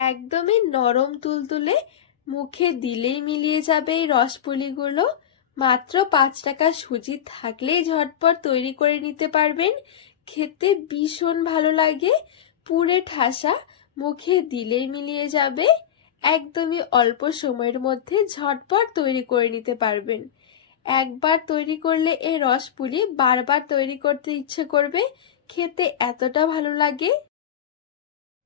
একদমই নরম তুলতুলে, মুখে দিলেই মিলিয়ে যাবে এই রসপুলিগুলো। মাত্র 5 টাকা সুজি থাকলেই ঝটপট তৈরি করে নিতে পারবেন। খেতে ভীষণ ভালো লাগে, পুরে ঠাসা, মুখে দিলেই মিলিয়ে যাবে। একদমই অল্প সময়ের মধ্যে ঝটপট তৈরি করে নিতে পারবেন। একবার তৈরি করলে এই রসপুলি বারবার তৈরি করতে ইচ্ছে করবে, খেতে এতটা ভালো লাগে।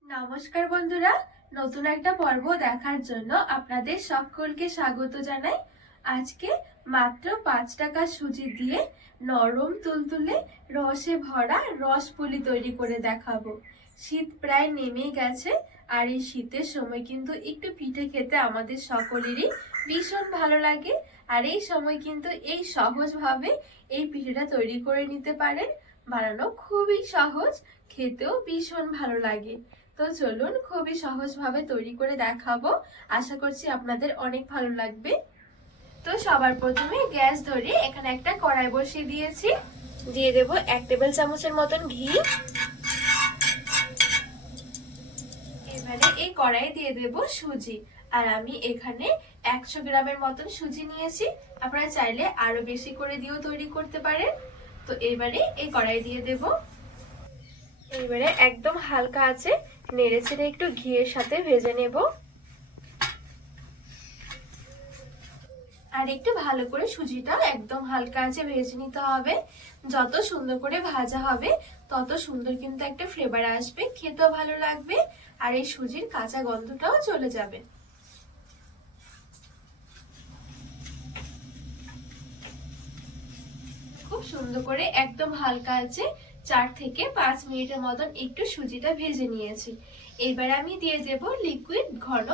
নমস্কার বন্ধুরা, নতুন একটা পর্ব দেখার জন্য আপনাদের সকলকে স্বাগত জানাই। আজকে মাত্র 5 টাকা সুজি দিয়ে নরম তুলতুলে রসে ভরা রসপুলি তৈরি করে দেখাবো। শীত প্রায় নেমেই গেছে, আর এই শীতের সময় কিন্তু একটু পিঠে খেতে আমাদের সকলেরই ভীষণ ভালো লাগে। আর এই সময় কিন্তু এই সহজভাবে এই পিঠেটা তৈরি করে নিতে পারেন। বানানো খুবই সহজ, খেতেও ভীষণ ভালো লাগে। তো চলুন খুবই সহজভাবে তৈরি করে দেখাবো, আশা করছি আপনাদের অনেক ভালো লাগবে। তো সবার প্রথমে গ্যাস ধরে এখানে একটা কড়াই বসিয়ে দিয়েছি, দিয়ে দেব 1 টেবিল চামচের মতন ঘি। এবারে এই কড়াই দিয়ে দেব সুজি, আর আমি এখানে 100 গ্রামের মতন সুজি নিয়েছি। আপনারা চাইলে আরো বেশি করে দিয়েও তৈরি করতে পারেন। তো এবারে এই কড়াই দিয়ে দেব। এবারে একদম হালকা আছে নেড়ে চেড়ে একটু ঘিয়ের সাথে ভেজে নেব। আর একটু ভালো করে সুজিটা একদম হালকা আছে ভেজে নিতে হবে। যত সুন্দর করে ভাজা হবে তত সুন্দর কিন্তু একটা ফ্লেভার আসবে, খেতেও ভালো লাগবে, আর এই সুজির কাঁচা গন্ধটাও চলে যাবে। খুব সুন্দর করে একদম হালকা আছে 4 থেকে 5 মিনিটের মতন একটু সুজিটা ভেজে নিয়েছি। এবার আমি দিয়ে দেব লিকুইড ঘন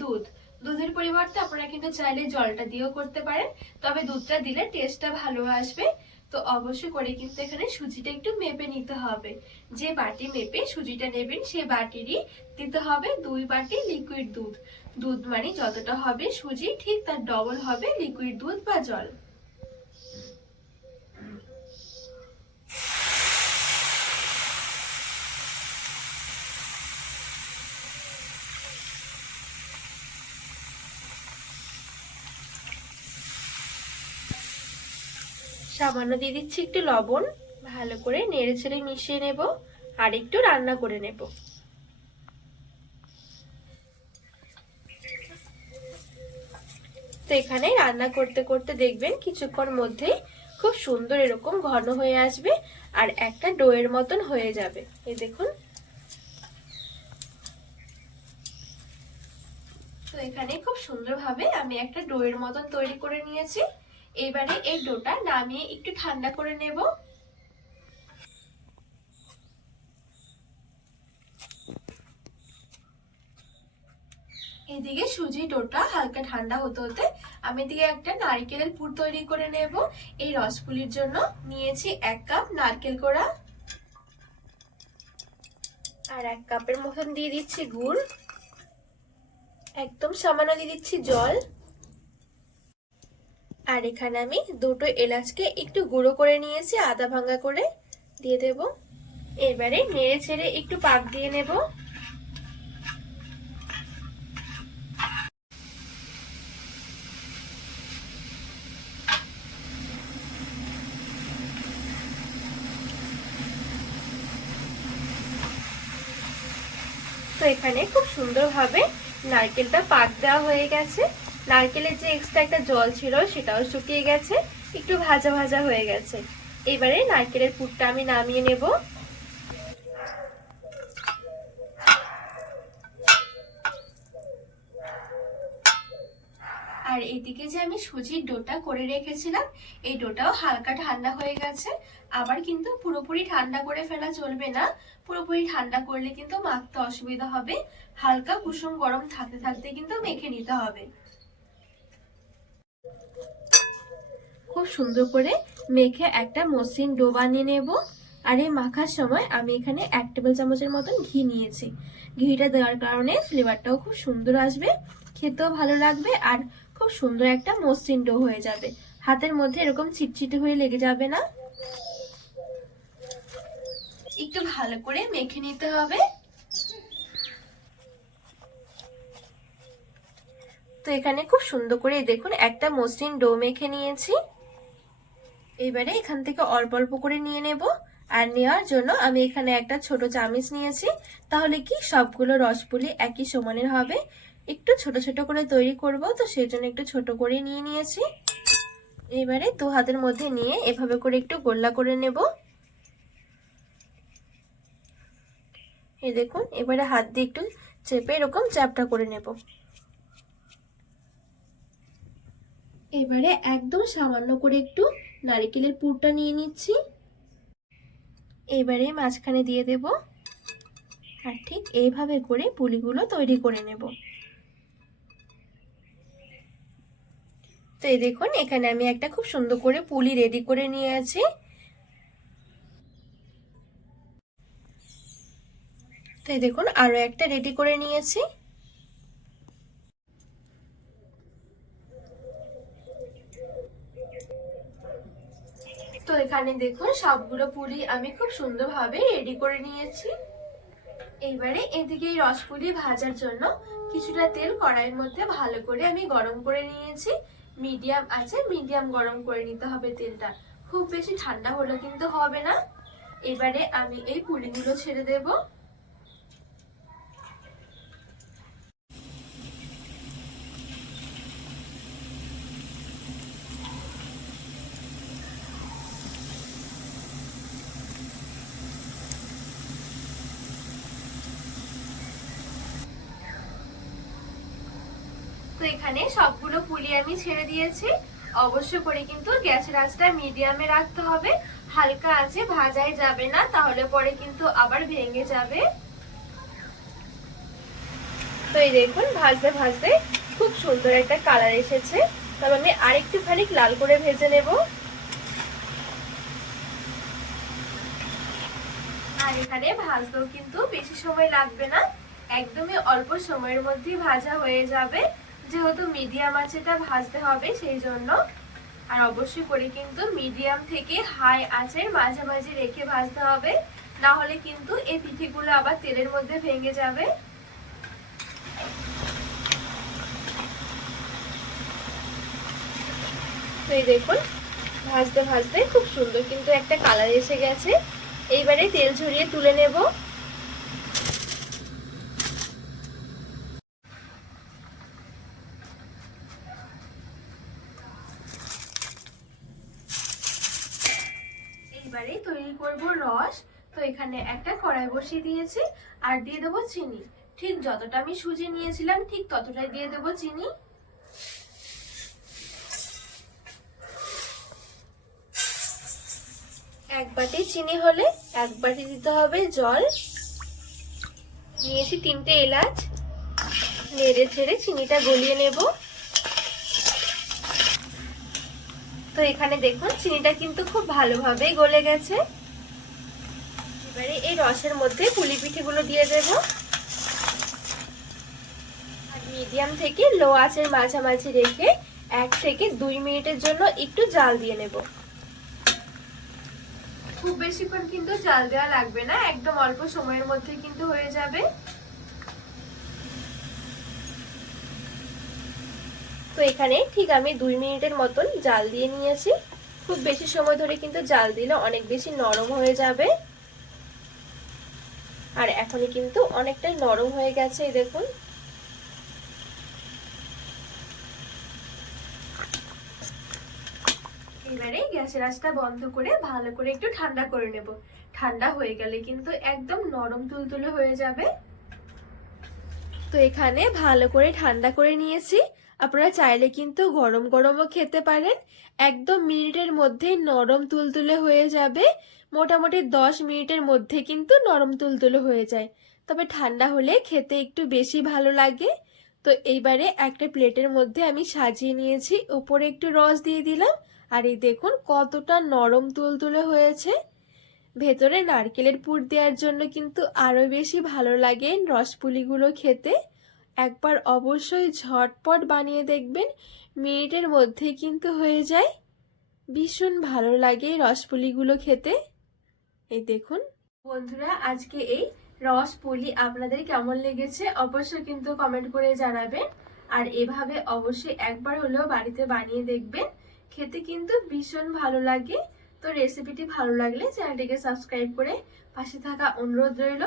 দুধ। দুধের পরিবর্তে আপনারা কিন্তু চাইলে জলটা দিয়েও করতে পারেন, তবে দুধটা দিলে টেস্টটা ভালো আসবে। তো অবশ্যই করে কিন্তু এখানে সুজিটা একটু মেপে নিতে হবে। যে বাটি মেপে সুজিটা নেবেন সে বাটিরই দিতে হবে 2 বাটি লিকুইড দুধ। দুধ মানে যতটা হবে সুজি ঠিক তার ডবল হবে লিকুইড দুধ বা জল। সামান্য দিয়ে দিচ্ছি একটু লবণ, ভালো করে নেড়ে ছেড়ে মিশিয়ে নেব আর একটু রান্না করে নেব। তো এখানে রান্না করতে করতে দেখবেন কিছুক্ষণ মধ্যেই খুব সুন্দর এরকম ঘন হয়ে আসবে আর একটা ডোয়ের মতন হয়ে যাবে। এই দেখুন। তো এখানে খুব সুন্দরভাবে আমি একটা ডোয়ের মতন তৈরি করে নিয়েছি। এবারে এই ডোটা নামিয়ে একটু ঠান্ডা করে নেব। এদিকে সুজির ডোটা হালকা ঠান্ডা হতে হতে আমি এদিকে একটা নারকেলের পুর তৈরি করে নেব। এই রসপুলির জন্য নিয়েছি 1 কাপ নারকেল কোড়া, আর 1 কাপের মতন দিয়ে দিচ্ছি গুড়, একদম সামান্য দিয়ে দিচ্ছি জল, আর এখানে আমি 2টো এলাচকে একটু গুঁড়ো করে নিয়েছি আদা ভাঙা করে, দিয়ে দেব। এবারে নেড়ে ছেড়ে একটু পাক দিয়ে নেব। তো এখানে খুব সুন্দরভাবে নারকেলটা পাক দেওয়া হয়ে গেছে। নারকেলের যে এক্সট্রা একটা জল ছিল সেটাও শুকিয়ে গেছে, একটু ভাজা ভাজা হয়ে গেছে। এবারে নারকেলের পুরটা আমি নামিয়ে নেব। আর এদিকে যে আমি সুজির ডোটা করে রেখেছিলাম এই ডোটাও হালকা ঠান্ডা হয়ে গেছে। আবার কিন্তু পুরোপুরি ঠান্ডা করে ফেলা চলবে না, পুরোপুরি ঠান্ডা করলে কিন্তু মাখতে অসুবিধা হবে। হালকা কুসুম গরম থাকতে থাকতে কিন্তু মেখে নিতে হবে। খুব সুন্দর করে মেখে একটা মসৃণ ডো বানিয়ে নেব। আর এই মাখার সময় আমি এখানে 1 টেবিল চামচের মতন ঘি নিয়েছি। ঘিটা দেওয়ার কারণে ফ্লেভারটাও খুব সুন্দর আসবে, খেতেও ভালো লাগবে, আর খুব সুন্দর একটা মসৃণ ডো হয়ে যাবে। হাতের মধ্যে এরকম চিটচিটে হয়ে লেগে যাবে না। একটু ভালো করে মেখে নিতে হবে। তো এখানে খুব সুন্দর করে দেখুন একটা মসৃণ ডো মেখে নিয়েছি। এবারে এখান থেকে অল্প অল্প করে নিয়ে নেব। আর নেওয়ার জন্য আমি এখানে একটা ছোট চামচ নিয়েছি, তাহলে কি সবগুলো রসপুলি একই সমানের হবে। একটু ছোট ছোট করে তৈরি করব, তো সেই জন্য একটু ছোট করে নিয়ে নিয়েছি। এবারে দু হাতের মধ্যে নিয়ে এভাবে করে একটু গোল্লা করে নেব। এই দেখুন, এবারে হাত দিয়ে একটু চেপে এরকম চ্যাপটা করে নেব। এবারে একদম সামান্য করে একটু নারকেলের পুরটা নিয়ে নিচ্ছি। এবারে মাঝখানে দিয়ে দেব, আর ঠিক এইভাবে করে পুলিগুলো তৈরি করে নেব। তো এই দেখুন, এখানে আমি একটা খুব সুন্দর করে পুলি রেডি করে নিয়ে আছি। তো এই দেখুন, আরো একটা রেডি করে নিয়েছি। তো এখানে দেখুন সবগুলো পুলি আমি খুব সুন্দরভাবে রেডি করে নিয়েছি। এইবারে এদিকে এই রসপুলি ভাজার জন্য কিছুটা তেল কড়াইয়ের মধ্যে ভালো করে আমি গরম করে নিয়েছি। মিডিয়াম আছে, মিডিয়াম গরম করে নিতে হবে তেলটা, খুব বেশি ঠান্ডা হলে কিন্তু হবে না। এবারে আমি এই পুলিগুলো ছেড়ে দেব। তো এখানে সবগুলো পুলি আমি ছেড়ে দিয়েছি। অবশ্যই করে কিন্তু গ্যাসের আঁচটা মিডিয়ামে রাখতে হবে, হালকা আঁচে ভাজাই যাবে না, তাহলে পরে কিন্তু আবার ভেঙে যাবে। তো এই দেখুন, ভাজতে ভাজতে খুব সুন্দর একটা কালার এসেছে। তবে আমি আরেকটু খানিক লাল করে ভেজে নেব। আর এখানে ভাজতেও কিন্তু বেশি সময় লাগবে না, একদমই অল্প সময়ের মধ্যেই ভাজা হয়ে যাবে, যেহেতু মিডিয়াম আঁচে এটা ভাজতে হবে সেই জন্য। আর অবশ্যই করে কিন্তু মিডিয়াম থেকে হাই আঁচের মাঝামাঝি রেখে ভাজতে হবে, না হলে কিন্তু এই পিঠেগুলো আবার তেলের মধ্যে ভেঙে যাবে। তো এই দেখুন, ভাজতে ভাজতে খুব সুন্দর কিন্তু একটা কালার এসে গেছে। এইবারে তেল ঝরিয়ে তুলে নেব। এইবারে তৈরি করব রস। তো এখানে একটা কড়াই বসিয়ে দিয়েছি, আর দিয়ে দেবো চিনি। ঠিক যতটা আমি সুজি নিয়েছিলাম ঠিক ততটাই দিয়ে দেবো চিনি। এক বাটি চিনি হলে এক বাটি দিতে হবে জল। নিয়েছি 3টে এলাচ, নেড়ে ছেড়ে চিনিটা গলিয়ে নেব। তো এখানে দেখুন চিনিটা কিন্তু খুব ভালোভাবেই গলে গেছে। এবারে এই রসের মধ্যে পুলি পিঠেগুলো দিয়ে দেব। আর মিডিয়াম থেকে লো আঁচের মাঝামাঝি রেখে 1 থেকে 2 মিনিটের জন্য একটু জাল দিয়ে নেব। খুব বেশিক্ষণ কিন্তু জাল দেওয়া লাগবে না, একদম অল্প সময়ের মধ্যে কিন্তু হয়ে যাবে। তো এখানে ঠিক আমি 2 মিনিটের মতন জাল দিয়ে নিয়েছি। খুব বেশি সময় ধরে কিন্তু জাল দিলে অনেক বেশি নরম হয়ে যাবে। আর এখনই কিন্তু অনেকটাই নরম হয়ে গেছে, এই দেখুন। এবারে গ্যাসের আঁচটা বন্ধ করে ভালো করে একটু ঠান্ডা করে নেব। ঠান্ডা হয়ে গেলে কিন্তু একদম নরম তুলতুলে হয়ে যাবে। তো এখানে ভালো করে ঠান্ডা করে নিয়েছি। আপনারা চাইলে কিন্তু গরম গরমও খেতে পারেন। একদম মিনিটের মধ্যেই নরম তুলতুলে হয়ে যাবে। মোটামুটি 10 মিনিটের মধ্যে কিন্তু নরম তুলতুলে হয়ে যায়, তবে ঠান্ডা হলে খেতে একটু বেশি ভালো লাগে। তো এইবারে একটা প্লেটের মধ্যে আমি সাজিয়ে নিয়েছি, উপরে একটু রস দিয়ে দিলাম। আর এই দেখুন কতটা নরম তুলতুলে হয়েছে। ভেতরে নারকেলের পুর দেওয়ার জন্য কিন্তু আরো বেশি ভালো লাগে রসপুলিগুলো খেতে। একবার অবশ্যই ঝটপট বানিয়ে দেখবেন, মিনিটের মধ্যে কিন্তু হয়ে যায়। ভীষণ ভালো লাগে রসপুলিগুলো খেতে। এই দেখুন বন্ধুরা, আজকে এই রসপুলি আপনাদের কেমন লেগেছে অবশ্যই কিন্তু কমেন্ট করে জানাবেন। আর এভাবে অবশ্যই একবার হলেও বাড়িতে বানিয়ে দেখবেন, খেতে কিন্তু ভীষণ ভালো লাগে। তো রেসিপিটি ভালো লাগলে চ্যানেলটিকে সাবস্ক্রাইব করে পাশে থাকা অনুরোধ রইল।